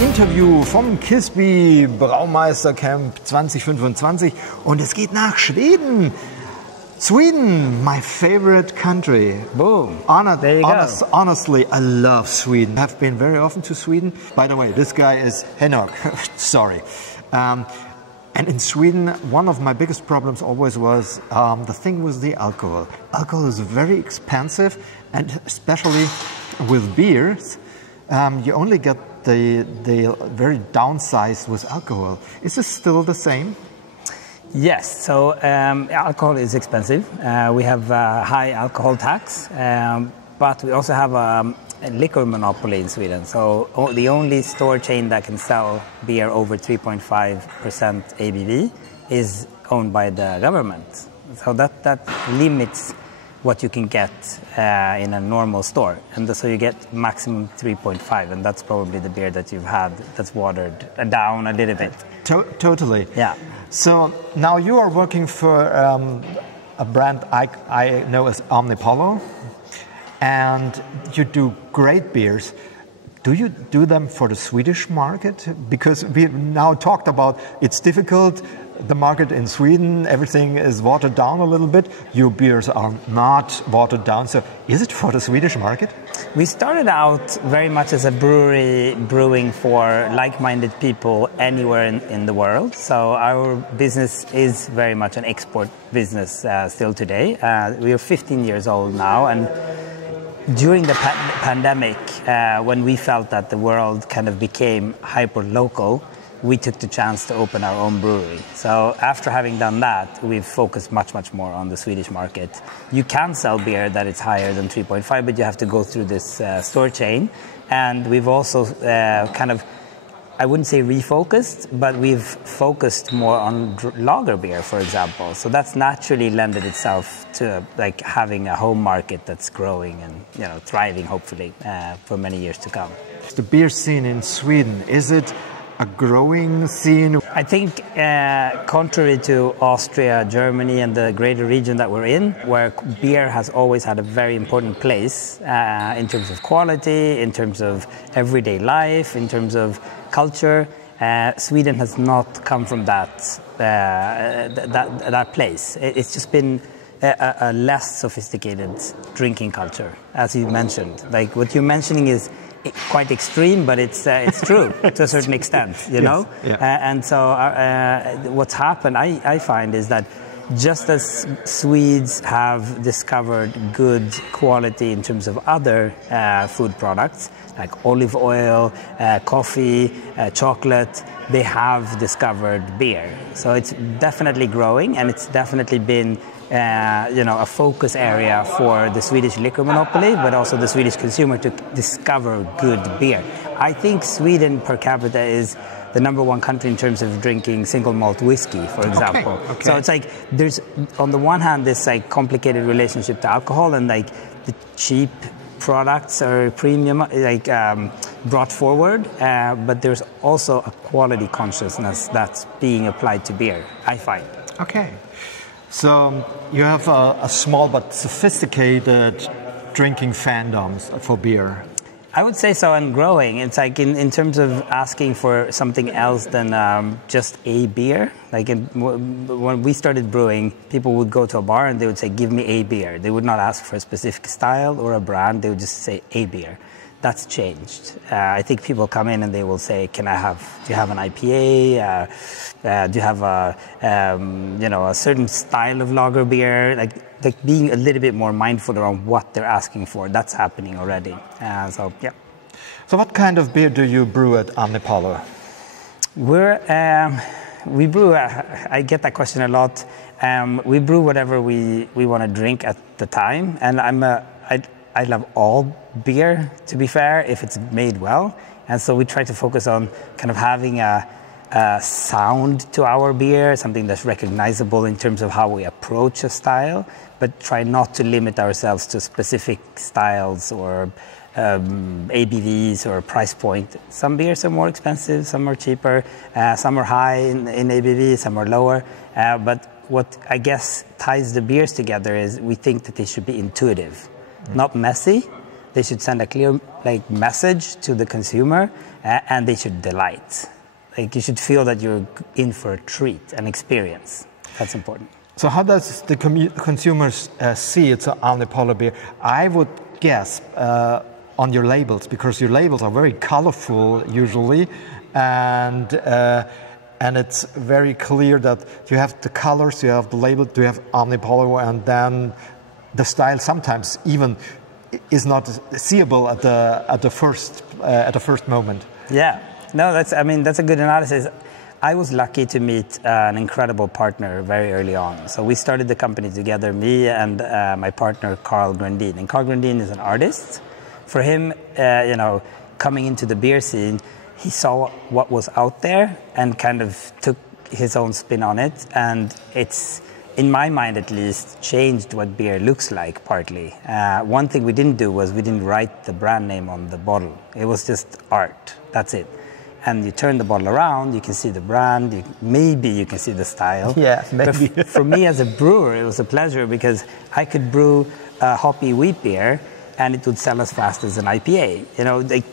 Interview vom KIESBYE-Braumeistercamp 2025 und es geht nach Schweden. Sweden, my favorite country. Boom. There you go. Honestly, I love Sweden. I've been very often to Sweden. By the way, this guy is HENOK. Sorry. And in Sweden, one of my biggest problems always was the thing with the alcohol. Alcohol is very expensive, and especially with beers, you only get the very downsized with alcohol. Is this still the same? Yes, so alcohol is expensive. We have high alcohol tax, but we also have a liquor monopoly in Sweden. So the only store chain that can sell beer over 3.5% ABV is owned by the government. So that limits what you can get in a normal store. And so you get maximum 3.5, and that's probably the beer that you've had that's watered down a little bit. Totally. Yeah. So now you are working for a brand I know as Ominpollo, and you do great beers. Do you do them for the Swedish market? Because we now talked about it's difficult. The market in Sweden, everything is watered down a little bit. Your beers are not watered down. So is it for the Swedish market? We started out very much as a brewery brewing for like-minded people anywhere in the world. So our business is very much an export business still today. We are 15 years old now, and during the pandemic, when we felt that the world kind of became hyper-local, we took the chance to open our own brewery. So after having done that, we've focused much more on the Swedish market. You can sell beer that is higher than 3.5, but you have to go through this store chain. And we've also kind of, I wouldn't say refocused, but we've focused more on lager beer, for example. So that's naturally lended itself to like having a home market that's growing and thriving, hopefully, for many years to come. The beer scene in Sweden, is it a growing scene? I think contrary to Austria, Germany and the greater region that we're in, where beer has always had a very important place in terms of quality, in terms of everyday life, in terms of culture, Sweden has not come from that place. It's just been a less sophisticated drinking culture, as you mentioned. Like what you're mentioning is quite extreme, but it's true to a certain extent, you know? Yeah. And so what's happened, I find, is that just as Swedes have discovered good quality in terms of other food products, like olive oil, coffee, chocolate, they have discovered beer. So it's definitely growing, and it's definitely been a focus area for the Swedish liquor monopoly, but also the Swedish consumer to discover good beer. I think Sweden per capita is the #1 country in terms of drinking single malt whiskey, for example. Okay. So it's like there's, on the one hand, this like complicated relationship to alcohol, and like the cheap products or premium like brought forward, but there's also a quality consciousness that's being applied to beer, I find. Okay. So you have a small but sophisticated drinking fandoms for beer. I would say so, and growing. It's like in terms of asking for something else than just a beer. Like when we started brewing, people would go to a bar and they would say, "Give me a beer." They would not ask for a specific style or a brand. They would just say a beer. That's changed. I think people come in and they will say, do you have an IPA? Do you have a certain style of lager beer? Like being a little bit more mindful around what they're asking for. That's happening already. So what kind of beer do you brew at Ominpollo? We brew, I get that question a lot. We brew whatever we want to drink at the time. And I love all beer, to be fair, if it's made well. And so we try to focus on kind of having a sound to our beer, something that's recognizable in terms of how we approach a style, but try not to limit ourselves to specific styles or ABVs or price point. Some beers are more expensive, some are cheaper, some are high in ABV, some are lower. But what I guess ties the beers together is we think that they should be intuitive. Not messy, They should send a clear message to the consumer, and they should delight. Like, you should feel that you're in for a treat, an experience. That's important. So how does the consumers see it's an Ominpollo beer? I would guess on your labels, because your labels are very colorful usually, and it's very clear that you have the colors, you have the label, you have Ominpollo, and then the style sometimes even is not seeable at the first moment. Yeah, no, that's a good analysis. I was lucky to meet an incredible partner very early on. So we started the company together, me and my partner Carl Grandin. And Carl Grandin is an artist. For him, coming into the beer scene, he saw what was out there and kind of took his own spin on it. And it's, in my mind at least, changed what beer looks like partly. One thing we didn't do was we didn't write the brand name on the bottle. It was just art. That's it. And you turn the bottle around, you can see the brand, maybe you can see the style. Yeah, maybe. But for me as a brewer, it was a pleasure because I could brew a hoppy wheat beer and it would sell as fast as an IPA.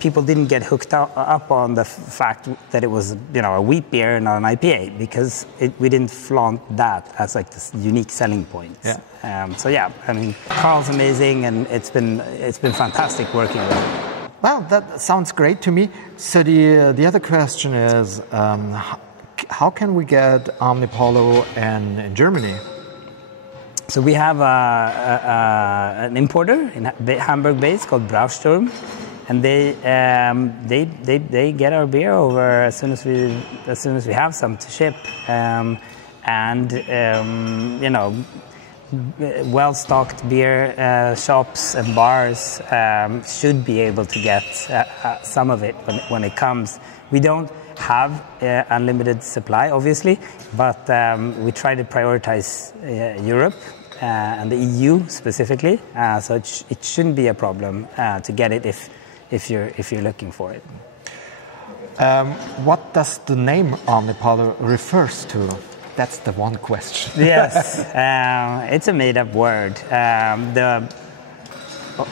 People didn't get hooked up on the fact that it was, a wheat beer and not an IPA, because we didn't flaunt that as this unique selling point. Yeah. Carl's amazing, and it's been fantastic working with him. Well, that sounds great to me. So the other question is, how can we get Ominpollo in Germany? So we have an importer in Hamburg based called Brau-Szene, and they get our beer over as soon as we have some to ship, well-stocked beer shops and bars should be able to get some of it when it comes. We don't have unlimited supply, obviously, but we try to prioritize Europe and the EU specifically, so it shouldn't be a problem to get it if you're looking for it. What does the name Ominpollo refers to? That's the one question. Yes, it's a made-up word. The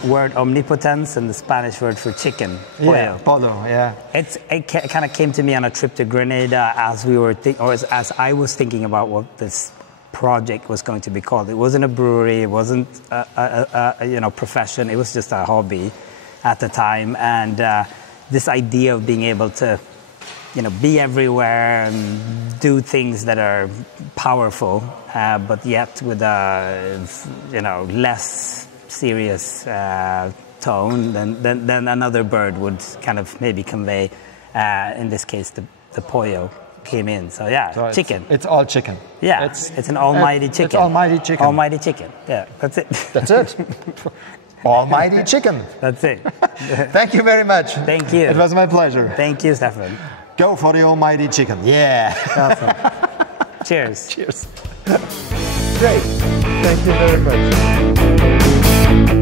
word omnipotence and the Spanish word for chicken, pollo. Yeah, pollo, yeah. It kind of came to me on a trip to Grenada as I was thinking about what this project was going to be called. It wasn't a brewery, it wasn't a profession, it was just a hobby at the time. And this idea of being able to be everywhere and do things that are powerful, but yet with a, less serious tone than another bird would kind of maybe convey. In this case, the pollo came in. So yeah, so chicken. It's all chicken. Yeah, it's an almighty chicken. It's almighty chicken. Almighty chicken. Yeah, that's it. That's it. Almighty chicken. That's it. Thank you very much. Thank you. It was my pleasure. Thank you, Stefan. Go for the almighty chicken. Yeah. Awesome. Cheers. Cheers. Great. Thank you very much.